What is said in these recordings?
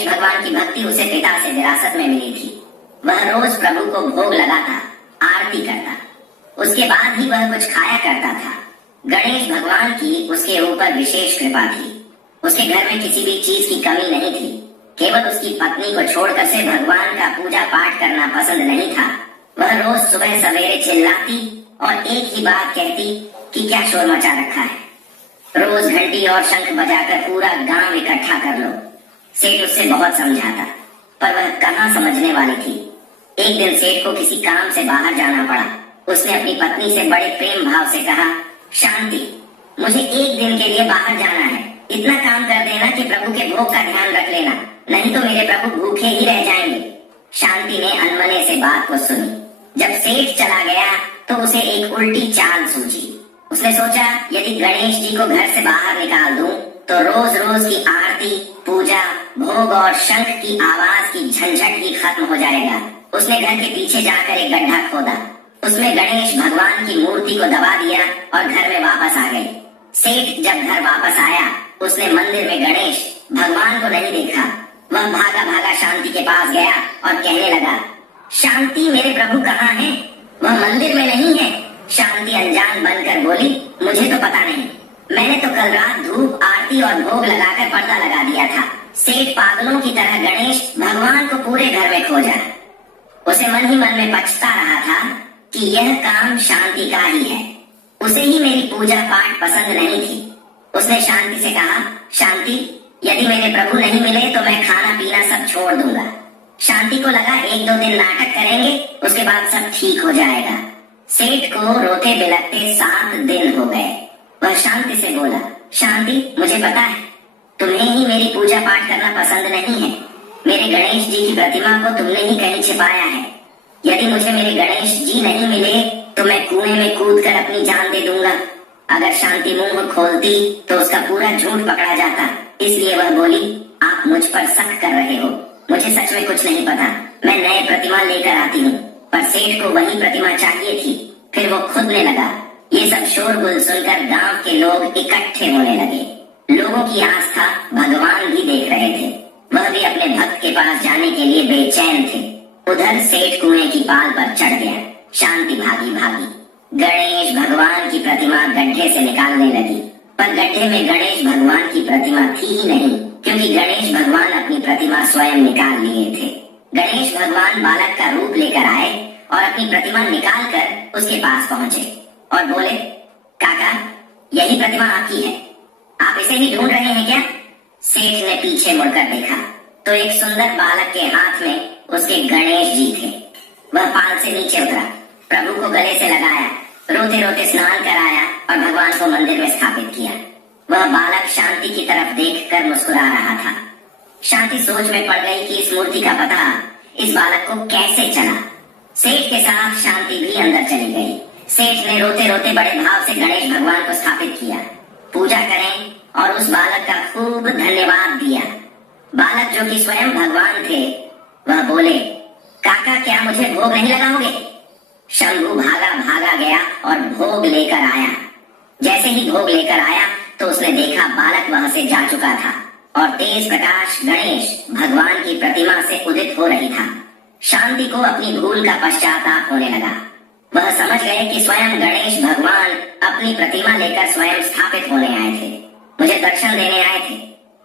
गणेश भगवान की भक्ति उसे पिता से विरासत में मिली थी। वह रोज प्रभु को भोग लगाता, आरती करता, उसके बाद ही वह कुछ खाया करता था। गणेश भगवान की उसके ऊपर विशेष कृपा थी। उसके घर में किसी भी चीज की कमी नहीं थी। केवल उसकी पत्नी को छोड़कर से भगवान का पूजा पाठ करना पसंद नहीं था। वह रोज सुबह सवेरे चिल्लाती और एक ही बात कहती कि क्या शोर मचा रखा है, रोज घंटी और शंख बजाकर पूरा गांव इकट्ठा कर लो। सेठ उससे बहुत समझाता, पर वह कहाँ समझने वाली थी। एक दिन सेठ को किसी काम से बाहर जाना पड़ा। उसने अपनी पत्नी से बड़े प्रेम भाव से कहा, शांति, मुझे एक दिन के लिए बाहर जाना है। इतना काम कर देना कि प्रभु के भोग का ध्यान रख लेना, नहीं तो मेरे प्रभु भूखे ही रह जाएंगे। शांति ने अनमने से बात को सुनी। जब सेठ चला गया तो उसे एक उल्टी चाल सूझी। उसने सोचा, यदि गणेश जी को घर से बाहर निकाल दूं तो रोज रोज की आरती, पूजा, भोग और शंख की आवाज की झंझट ही खत्म हो जाएगा। उसने घर के पीछे जाकर एक गड्ढा खोदा, उसमें गणेश भगवान की मूर्ति को दबा दिया और घर में वापस आ गए। सेठ जब घर वापस आया, उसने मंदिर में गणेश भगवान को नहीं देखा। वह भागा भागा शांति के पास गया और कहने लगा, शांति, मेरे प्रभु कहाँ हैं? वह मंदिर में नहीं है। शांति अनजान बनकर बोली, मुझे तो पता नहीं, मैंने तो कल रात धूप, आरती और भोग लगाकर पर्दा लगा दिया था। सेठ पागलों की तरह गणेश भगवान को पूरे घर में खोजा। उसे मन ही मन में पछता रहा था कि यह काम शांति का ही है। उसे ही मेरी पूजा पाठ पसंद नहीं थी। उसने शांति से कहा, शांति, यदि मेरे प्रभु नहीं मिले तो मैं खाना पीना सब छोड़ दूंगा। शांति को लगा 1-2 दिन नाटक करेंगे, उसके बाद सब ठीक हो जाएगा। सेठ को रोते बिलखते 7 दिन हो गए। वह शांति से बोला, शांति, मुझे पता है तुम्हें ही मेरी पूजा पाठ करना पसंद नहीं है। मेरे गणेश जी की प्रतिमा को तुमने ही कहीं छिपाया है। यदि मुझे मेरे गणेश जी नहीं मिले तो मैं कुएं में कूद कर अपनी जान दे दूंगा। अगर शांति मुंह खोलती तो उसका पूरा झूठ पकड़ा जाता। इसलिए वह बोली, आप मुझ पर शक कर रहे हो, मुझे सच में कुछ नहीं पता। मैं नए प्रतिमा लेकर आती हूँ। पर सेठ को वही प्रतिमा चाहिए थी। फिर वो खुदने लगा। ये सब शोरगुल सुनकर गांव के लोग इकट्ठे होने लगे। लोगों की आस्था भगवान भी देख रहे थे। वह भी अपने भक्त के पास जाने के लिए बेचैन थे। उधर सेठ कुएं की पाल पर चढ़ गया। शांति भागी भागी गणेश भगवान की प्रतिमा गड्ढे से निकालने लगी। पर गड्ढे में गणेश भगवान की प्रतिमा थी ही नहीं, क्योंकि गणेश भगवान अपनी प्रतिमा स्वयं निकाल लिए थे। गणेश भगवान बालक का रूप लेकर आए और अपनी प्रतिमा निकाल कर उसके पास पहुंचे और बोले, काका, यही प्रतिमा आपकी है, आप इसे ही ढूंढ रहे हैं क्या? सेठ ने पीछे मुड़कर देखा तो एक सुंदर बालक के हाथ में उसके गणेश जी थे। वह पाल से नीचे उतरा, प्रभु को गले से लगाया, रोते रोते स्नान कराया और भगवान को मंदिर में स्थापित किया। वह बालक शांति की तरफ देखकर मुस्कुरा रहा था। शांति सोच में पड़ गई कि इस मूर्ति का पता इस बालक को कैसे चला। सेठ के साथ शांति भी अंदर चली गई। सेठ ने रोते रोते बड़े भाव से गणेश भगवान को स्थापित किया। पूजा करें और उस बालक का खूब धन्यवाद दिया। बालक, जो कि स्वयं भगवान थे, वह बोले, काका, क्या मुझे भोग नहीं लगाओगे? शंभू भागा भागा गया और भोग लेकर आया। जैसे ही भोग लेकर आया तो उसने देखा बालक वहां से जा चुका था और तेज प्रकाश गणेश भगवान की प्रतिमा से उदित हो रही था। शांति को अपनी भूल का पश्चाताप होने लगा। वह समझ गए कि स्वयं गणेश भगवान अपनी प्रतिमा लेकर स्वयं स्थापित होने आए थे, मुझे दर्शन देने आए थे।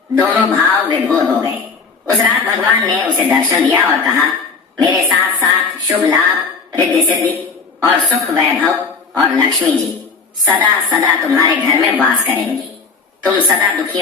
दोनों भाव विभोर हो गए। उस रात भगवान ने उसे दर्शन दिया और कहा, मेरे साथ साथ शुभ लाभ, रिद्धि सिद्धि और सुख वैभव और लक्ष्मी जी सदा सदा तुम्हारे घर में वास करेंगी। तुम सदा दुखी